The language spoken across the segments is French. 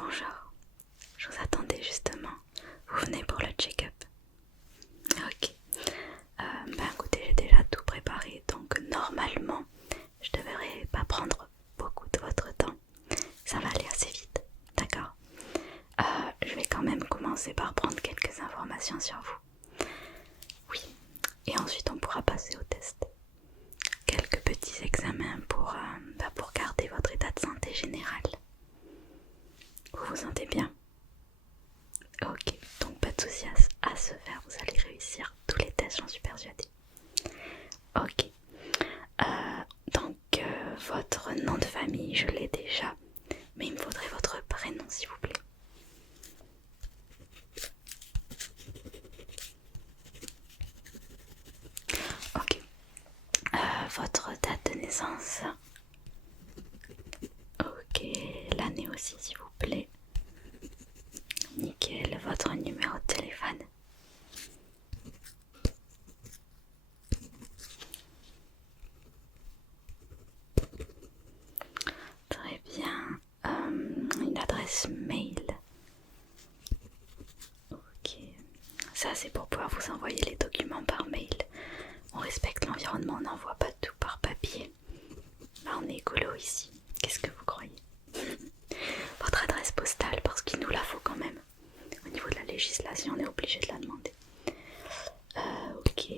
Bonjour, je vous attendais justement. Vous venez pour le check-up? Ok. Écoutez, j'ai déjà tout préparé, donc normalement, je devrais pas prendre beaucoup de votre temps. Ça va aller assez vite, d'accord? Je vais quand même commencer par prendre quelques informations sur vous. Oui, et ensuite on pourra passer au test. Quelques petits examens pour garder votre état de santé général. Vous vous sentez bien? Ok, donc pas de soucis à se faire, vous allez réussir tous les tests, j'en suis persuadée. Ok, votre nom de famille, je l'ai déjà, mais il me faudrait votre prénom s'il vous plaît. Ok, votre date de naissance. Ok, l'année aussi s'il vous plaît. Nickel, votre numéro de téléphone. Très bien, une adresse mail. Ok, ça c'est pour pouvoir vous envoyer les documents par mail. On respecte l'environnement, on n'envoie pas tout par papier. Là on est écolo ici, qu'est-ce que vous croyez? Votre adresse postale, parce qu'il nous la faut quand même. Au niveau de la législation, on est obligé de la demander. Ok.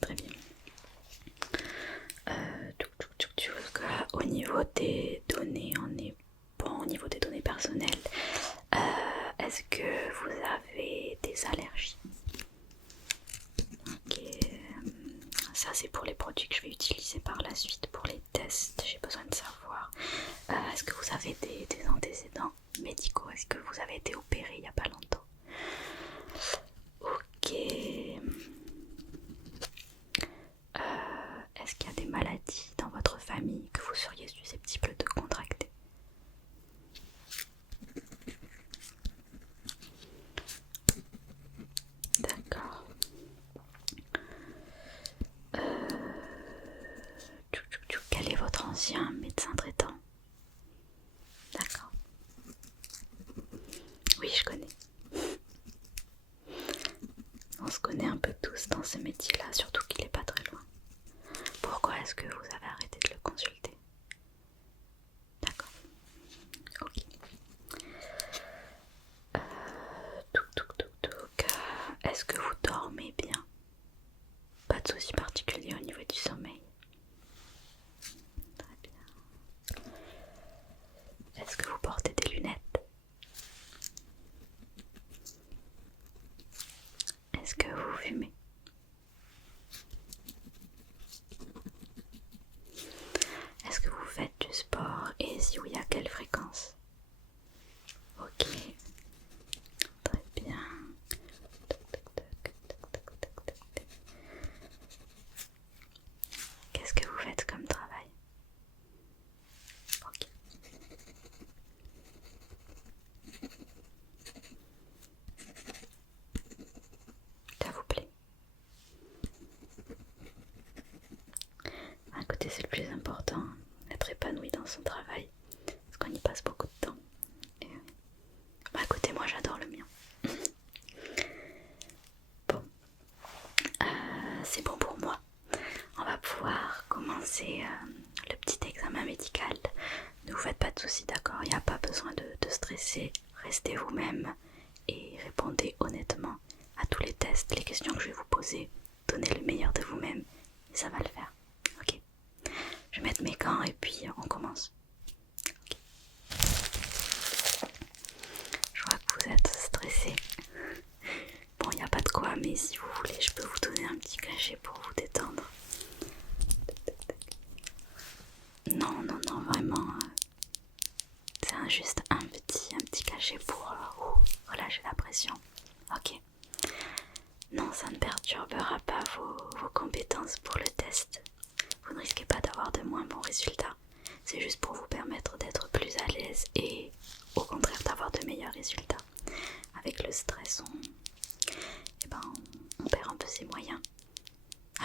Très bien. Au niveau des données, on est bon au niveau des données personnelles. Est-ce que vous avez des allergies? Ok. Ça c'est pour les produits que je vais utiliser par la suite pour les tests. J'ai besoin de savoir. Est-ce que vous avez des antécédents médicaux? Est-ce que vous avez été opéré il n'y a pas longtemps? Ok. Est-ce qu'il y a des maladies dans votre famille que vous seriez susceptible de contracter? D'accord. Quel est votre ancien médecin traitant? D'accord. Oui, je connais. On se connaît un peu tous dans ce métier-là, surtout qu'il n'est pas très loin. Pourquoi est-ce que vous avez arrêté de le consulter? D'accord. Ok. Est-ce que vous dormez bien? Pas de soucis particuliers au niveau du sommeil? Très bien. Est-ce que vous portez des lunettes? Est-ce que vous fumez? Est-ce que vous faites du sport et si oui, à quelle fréquence? Ok, très bien. Qu'est-ce que vous faites comme travail? Ok. Ça vous plaît? Écoutez, c'est le plus important, être épanoui dans son travail, parce qu'on y passe beaucoup de temps. Et, écoutez, moi j'adore le mien. Bon, c'est bon pour moi. On va pouvoir commencer le petit examen médical. Ne vous faites pas de soucis, d'accord? Il n'y a pas besoin de stresser. Restez vous-même et répondez honnêtement à tous les tests, les questions que je vais vous poser. Donnez le meilleur de vous-même et ça va le faire. Ok? Je vais mettre mes gants et puis on commence. Okay. Je vois que vous êtes stressé. Bon, il n'y a pas de quoi, mais si vous voulez, je peux vous donner un petit cachet pour vous détendre. Non, vraiment. C'est juste un petit cachet pour relâcher la pression. Ok. Non, ça ne perturbera pas vos compétences pour le test. Vous ne risquez pas d'avoir de moins bons résultats. C'est juste pour vous permettre d'être plus à l'aise et au contraire d'avoir de meilleurs résultats. Avec le stress, on perd un peu ses moyens.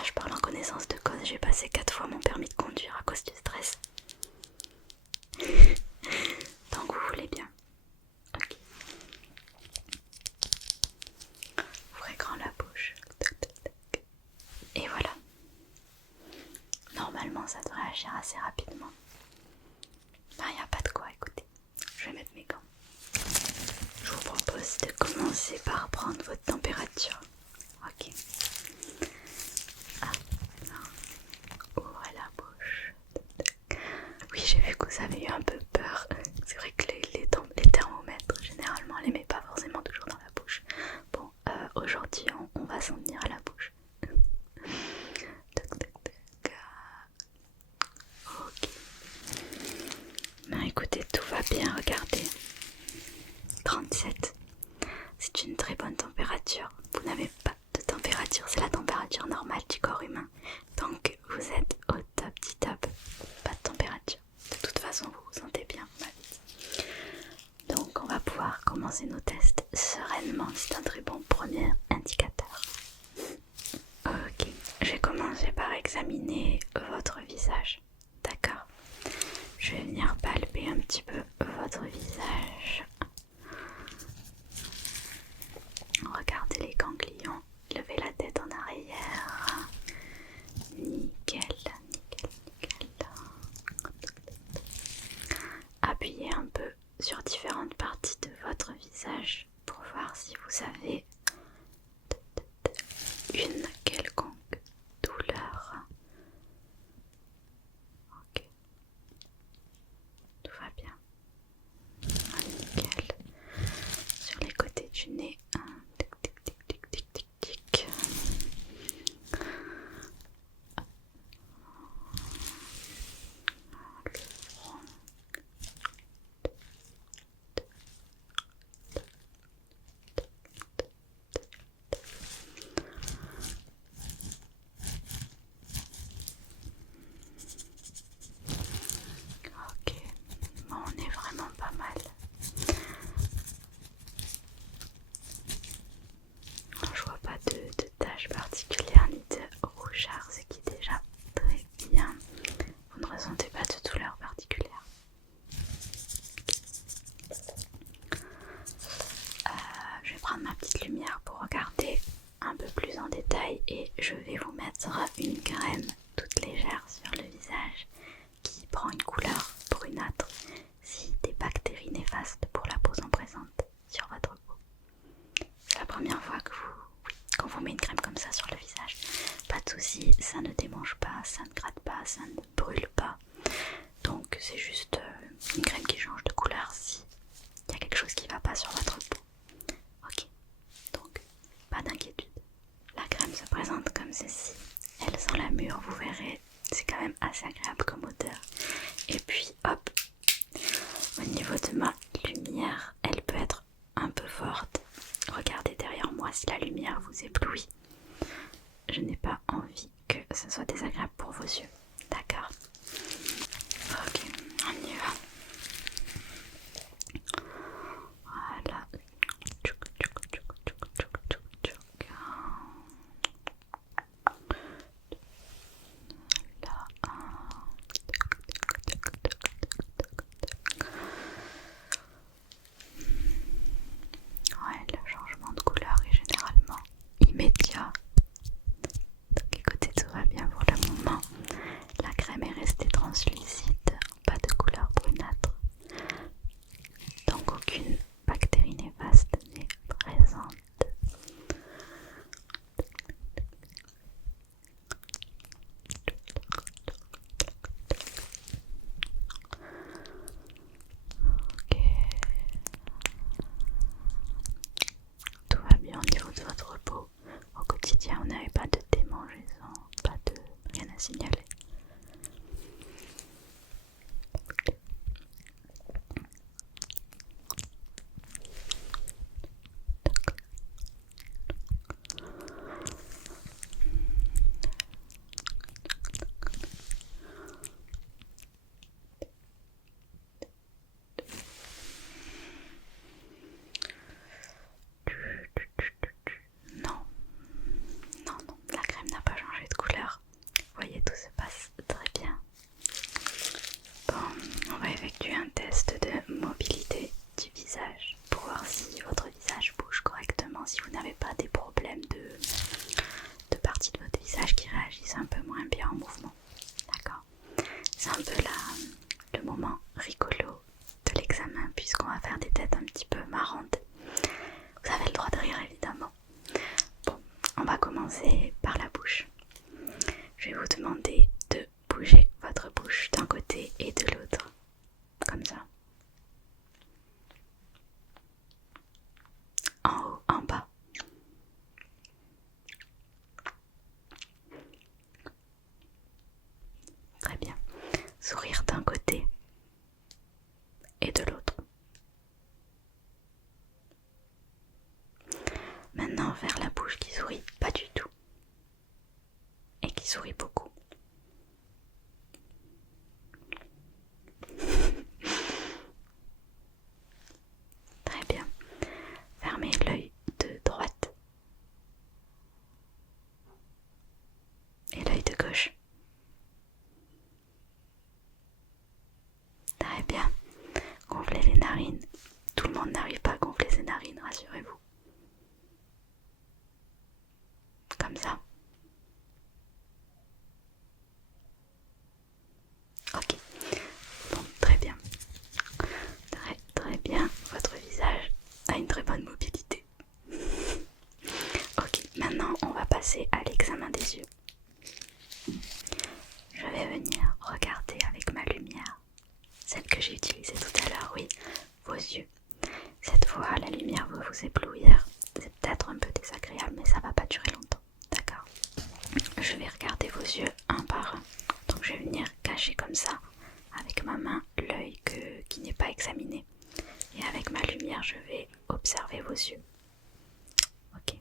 Je parle en connaissance de cause, j'ai passé 4 fois mon permis de conduire à cause du stress. Donc vous voulez bien. Ok. Ouvrez grand la bouche. Et voilà. Normalement ça devrait agir assez rapidement. Ben y a pas de quoi, écoutez. Je vais mettre mes gants. Je vous propose de commencer par prendre votre température. Ok. Ah, ouvrez la bouche. Oui, j'ai vu que vous avez eu un peu peur. C'est vrai que les thermomètres, généralement, on les met pas forcément toujours dans la bouche. Bon, aujourd'hui, on va s'en tenir à la bouche. Tac, tac, tac. Ok. Ben écoutez, tout va bien, regardez. 37. C'est une très bonne température. Vous n'avez pas de température, c'est la température normale du corps humain. Donc vous êtes au top du top. Pas de température. De toute façon, vous vous sentez bien, vous m'avez dit. Donc on va pouvoir commencer nos tests sereinement. C'est un très bon premier indicateur. Ok, je vais commencer par examiner votre visage. D'accord. Je vais venir palper un petit peu votre visage. Regardez les ganglions, levez la tête en arrière. Nickel, nickel, nickel. Appuyez un peu sur différentes parties de votre visage pour voir si vous avez une quelconque douleur. Ok, tout va bien. Nickel. Sur les côtés du nez. Tic, tic, tic, tic, tic, tic, tic. Le front. Ok, bon, on est vraiment pas mal. Je vois pas de taches particulières ni de rougeard, ce qui est déjà très bien. Vous ne ressentez pas de douleur particulière. Je vais prendre ma petite lumière pour regarder un peu plus en détail et je vais vous mettre une crème toute légère sur le visage qui prend une couleur brunâtre si des bactéries néfastes pour la peau sont présentes sur votre peau. C'est la première fois qu'on vous met une crème comme ça sur le visage. Pas de soucis, ça ne démange pas, ça ne gratte pas, ça ne brûle pas. Donc c'est juste une crème qui change de couleur si il y a quelque chose qui ne va pas sur votre peau. Ok, donc pas d'inquiétude. La crème se présente comme ceci. Elle sent la mûre, vous verrez. C'est quand même assez agréable comme odeur. Et puis hop, au niveau de ma lumière, elle peut être un peu forte. Regardez derrière moi si la lumière vous éblouit. Je n'ai pas envie que ce soit désagréable pour vos yeux. D'accord? Ok, on y va. Voilà. Là. Ouais, le changement de couleur est généralement immédiat. Donc écoutez, tout va bien pour le moment. La crème est restée translucide, pas de couleur brunâtre. Donc aucune bactérie néfaste n'est présente. Ok. Tout va bien au niveau de votre peau. Au quotidien, vous n'avez pas de démangeaison, pas de rien à signaler. Non, non, non, la crème n'a pas changé de couleur. Vous voyez tout ce demander de bouger votre bouche d'un côté et de l'autre, comme ça. En haut, en bas. Très bien. Sourire d'un côté et de l'autre. Maintenant vers la bouche qui sourit pas du tout et qui sourit beaucoup. Très bien. Fermez l'œil de droite et l'œil de gauche. Très bien. Gonflez les narines. Tout le monde n'arrive pas à gonfler ses narines, rassurez-vous. Comme ça. Ok. Bon, très bien. Très bien. Votre visage a une très bonne mobilité. Ok, maintenant on va passer à l'examen des yeux. Je vais venir regarder avec ma lumière, celle que j'ai utilisée tout à l'heure, oui, vos yeux. Cette fois, la lumière va vous éblouir. C'est peut-être un peu désagréable, mais ça va pas durer longtemps, d'accord? Je vais regarder vos yeux un par un. Donc je vais venir cacher comme ça, avec ma main, l'œil qui n'est pas examiné. Et avec ma lumière, je vais observer vos yeux. Ok.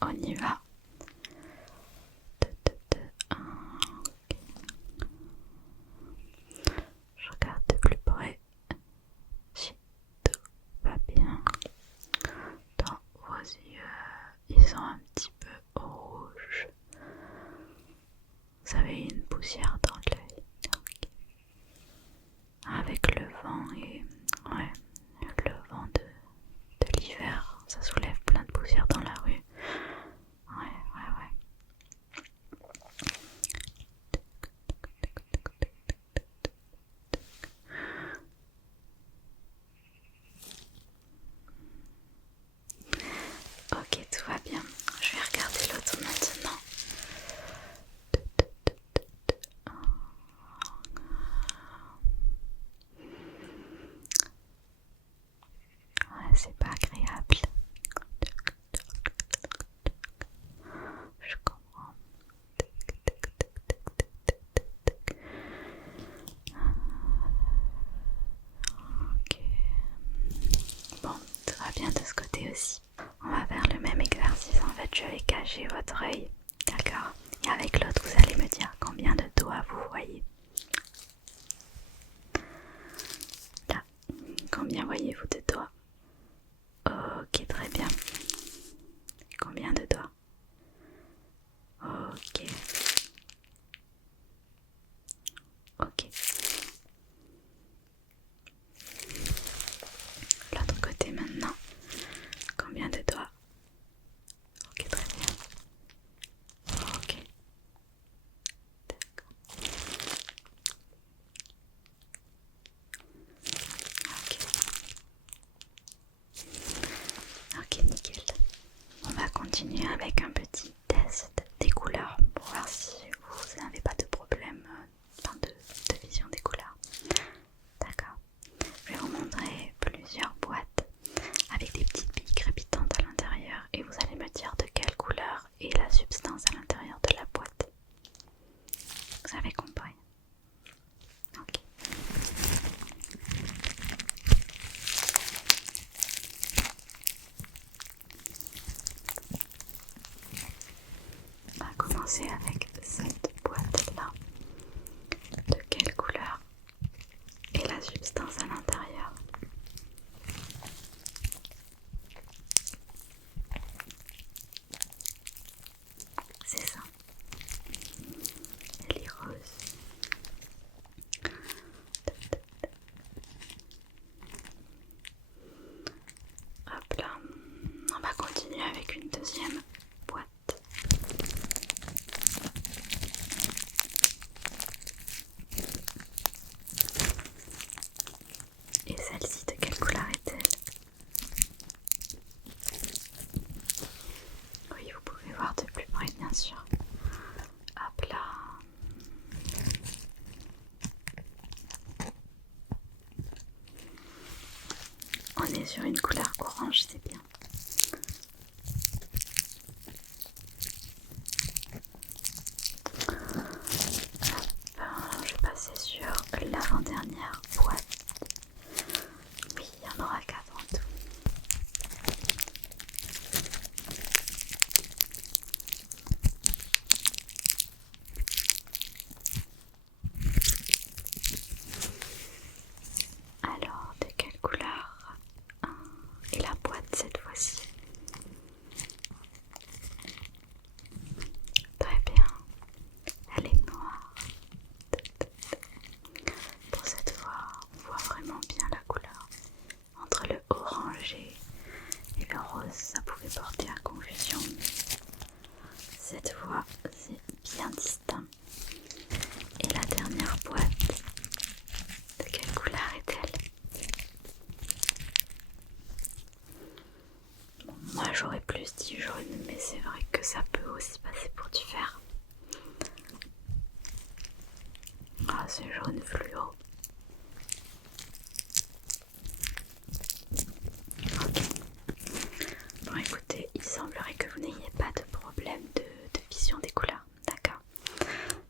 On y va. Je regarde de plus près si tout va bien. Dans vos yeux, ils sont un petit peu rouges. Vous avez une poussière dans l'œil. Okay. Avec le vent et le vent de l'hiver, ça soulève plein de poussière dans la rue. Ouais. Ok, tout va bien. Je vais regarder l'autre maintenant. Ouais, c'est pas agréable. Je comprends. Ok. Bon, tout va bien de ce côté aussi. On va faire le même exercice. En fait, je vais cacher votre œil. D'accord? Et avec l'autre, vous allez me dire combien de doigts vous voyez. Là. Combien voyez-vous de doigts? Ok, très bien. Combien de doigts? Ok. Ok. L'autre côté maintenant. Combien de doigts? Ok, très bien. Ok. D'accord. Ok, nickel. On va continuer avec un petit test des couleurs pour voir si vous n'avez pas de problème de vision des couleurs. D'accord. Je vais vous montrer plusieurs boîtes avec des petites billes crépitantes à l'intérieur et vous allez me dire de quelle couleur est la substance à l'intérieur de la boîte. Vous avez compris? Ok. On va commencer avec cette boîte-là. De quelle couleur est la substance à l'intérieur? C'est ça. Elle est rose. Hop là. On va continuer avec une deuxième boîte. sur une couleur orange, c'est bien. Je vais passer sur l'avant-dernière boîte. Oui, il y en aura 4 en tout. Alors, de quelle couleur est la boîte cette fois-ci? Très bien, elle est noire. Pour cette fois, on voit vraiment bien la couleur. Entre le orangé et le rose, ça pouvait porter à confusion. Cette fois, c'est bien distinct. Et la dernière boîte, de quelle couleur est-elle? Bon, moi j'aurais plus dit jaune, mais c'est vrai que ça peut aussi passer pour du vert. Ah, c'est jaune fluo. Ok. Bon écoutez, il semblerait que vous n'ayez pas de problème de vision des couleurs, d'accord?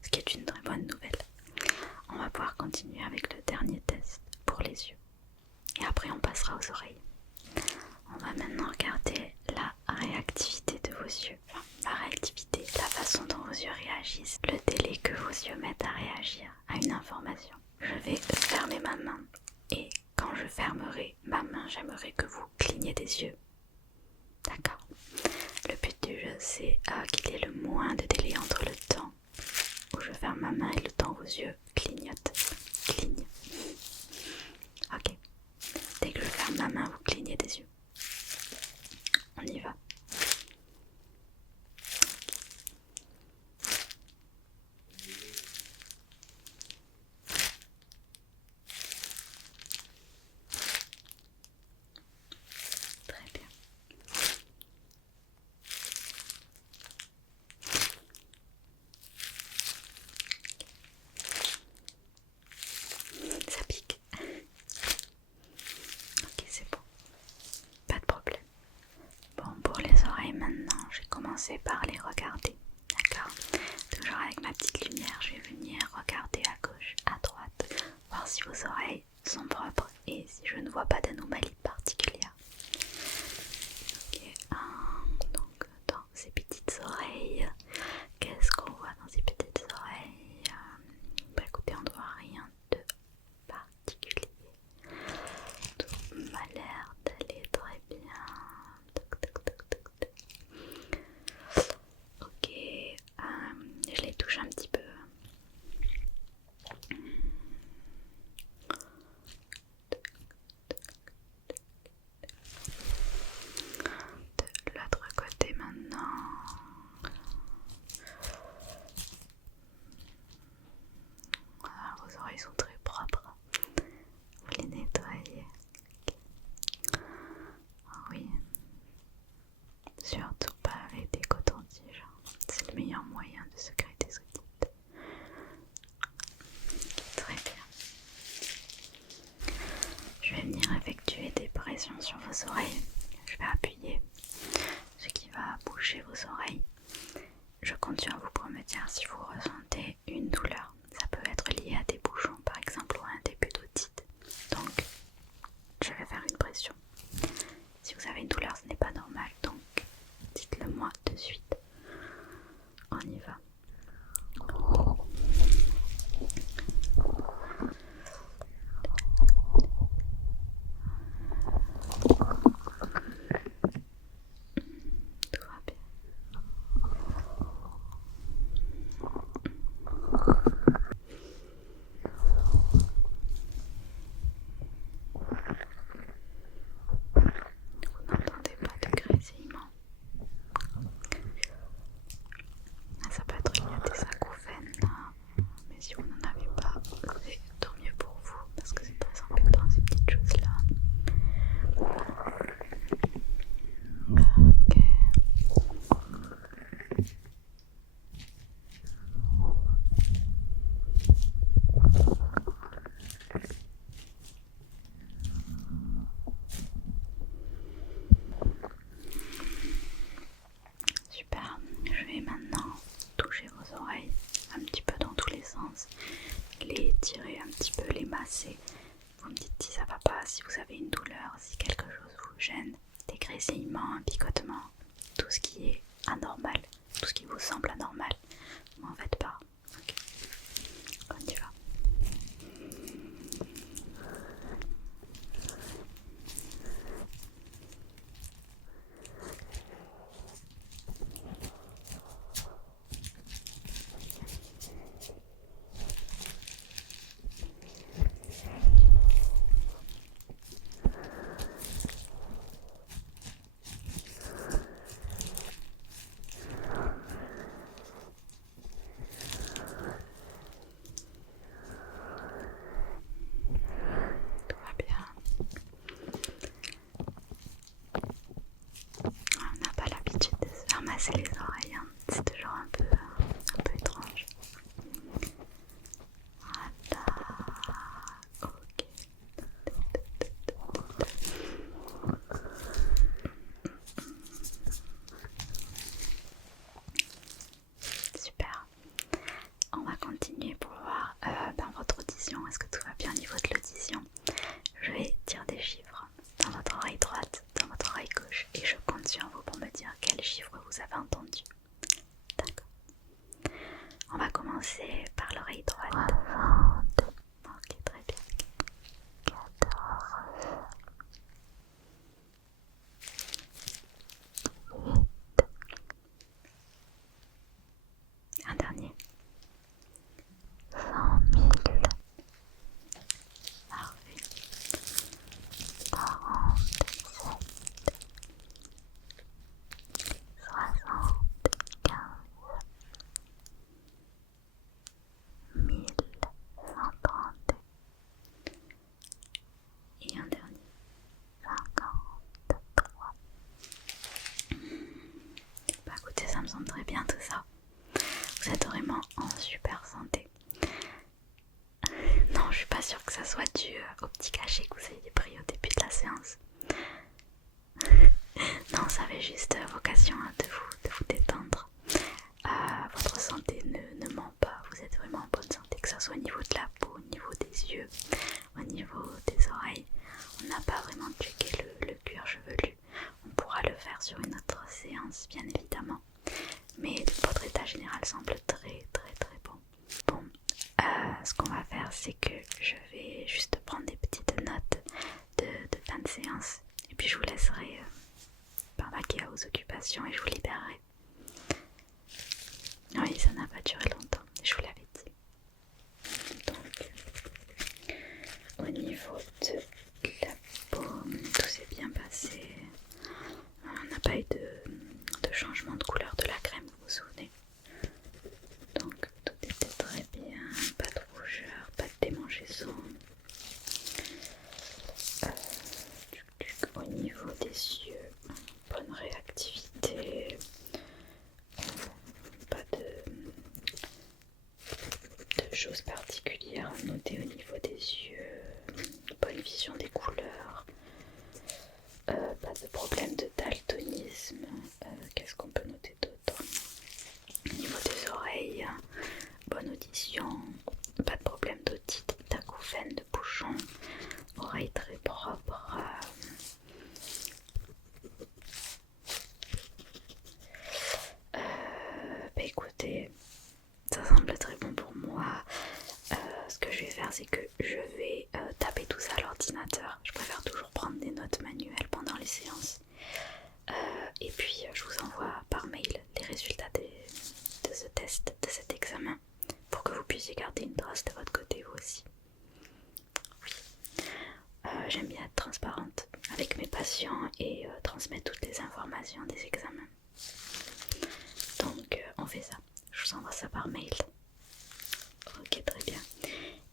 Ce qui est une très bonne nouvelle. On va pouvoir continuer avec le dernier test pour les yeux. Et après on passera aux oreilles. On va maintenant regarder la réactivité de vos yeux. Enfin, la réactivité, la façon dont vos yeux réagissent, le délai que vos yeux mettent à réagir à une information. Je vais fermer ma main et quand je fermerai ma main, j'aimerais que vous cligniez des yeux. D'accord. Le but du jeu, c'est qu'il y ait le moins de délai entre le temps où je ferme ma main et le temps où vos yeux clignotent. Clignent. Ok. Dès que je ferme ma main, vous clignez des yeux. On y va. Très bien. Ça pique. Ok, c'est bon. Pas de problème. Bon, pour les oreilles maintenant, je vais commencer par les regarder. D'accord? Toujours avec ma petite lumière, je vais venir regarder à gauche, à droite, voir si vos oreilles sont propres et si je ne vois pas d'anomalie particulière. Ok, donc dans ces petites oreilles, qu'est-ce qu'on voit dans ces petites oreilles? Bah écoutez, on ne voit rien de particulier. Tout m'a l'air d'aller très bien. Toc, toc, toc, toc, toc. Ok, je les touche un petit peu. De l'autre côté maintenant. Ah, vos oreilles sont très propres. Vous les nettoyez. Ah oui. Surtout pas avec des cotons-tiges. C'est le meilleur moyen de se créer des otites. Très bien. Je vais venir effectuer des pressions sur vos oreilles. Je vais appuyer, ce qui va bouger vos oreilles. Je compte sur vous pour me dire si vous ressentez une douleur. Ça peut être lié à des bouchons par exemple ou à un début d'otite. Donc, je vais faire une pression. Si vous avez une douleur, ce n'est pas normal. Donc, dites-le moi de suite. On y va. si vous avez une douleur, si quelque chose vous gêne, des grésillements, un picotement, tout ce qui est anormal, tout ce qui vous semble anormal, m'en faites part. Ok, on y va. Tout va bien. On n'a pas l'habitude de se faire masser les oreilles, hein. C'est toujours un peu étrange. Voilà. Ok. Super. On va continuer pour voir dans votre audition. Est-ce que tout va bien au niveau de l'audition? Je vais dire des chiffres dans votre oreille droite, dans votre oreille gauche, et je compte sur vous pour me dire quels chiffres vous avez entendus. D'accord. On va commencer par l'oreille droite. Ok, très bien. 14. Un dernier. 100 000. Parfait. 47. 75. 1130. Et un dernier. 53. Bah écoutez, ça me semble très bien tout ça. Vous êtes vraiment en super santé. Non, je suis pas sûre que ça soit dû au petit cachet que vous avez pris au début de la séance. Non, ça avait juste vocation de vous détendre. Votre santé ne ment pas, vous êtes vraiment en bonne santé, que ce soit au niveau de la peau, au niveau des yeux, au niveau des oreilles. On n'a pas vraiment checké le cuir chevelu. On pourra le faire sur une autre séance, bien évidemment. Mais votre état général semble très bon. Bon, ce qu'on va faire, c'est que je vais juste prendre des petites notes de fin de séance. Et puis je vous laisserai parvaquer à vos occupations et je vous libérerai. Oui, ça n'a pas duré longtemps, je vous l'avais dit. Donc, au niveau de la paume, tout s'est bien passé. On n'a pas eu de changement de couleur de la crème, vous vous souvenez? Donc, tout était très bien, pas de rougeur, pas de démangeaison. Au niveau des yeux, bonne réactivité, pas de choses particulières à noter au niveau des yeux, bonne vision des couleurs, pas de problème de daltonisme. Qu'est-ce qu'on peut noter d'autre? Au niveau des oreilles, bonne audition, pas de problème d'otite, d'acouphènes, de bouchons, oreilles très propres. Bah écoutez, ça semble très bon pour moi. Ce que je vais faire, c'est que je vais taper tout ça à l'ordinateur. Je préfère toujours prendre des notes manuelles pendant les séances. Et puis je vous envoie par mail les résultats de ce test, de cet examen, pour que vous puissiez garder une trace de votre côté vous aussi. Oui. J'aime bien être transparente avec mes patients et transmettre toutes les informations des examens. Donc on fait ça. Je vous envoie ça par mail. Ok, très bien.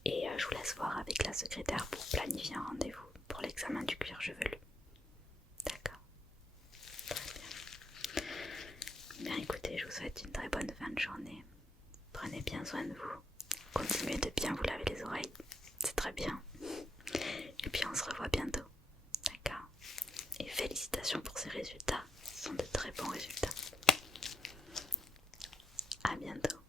Et je vous laisse voir avec la secrétaire pour planifier un rendez-vous pour l'examen du cuir chevelu. D'accord. Très bien. Bien écoutez, je vous souhaite une très bonne fin de journée. Prenez bien soin de vous. Continuez de bien vous laver les oreilles. C'est très bien. Et puis on se revoit bientôt. D'accord. Et félicitations pour ces résultats. Ce sont de très bons résultats. À bientôt.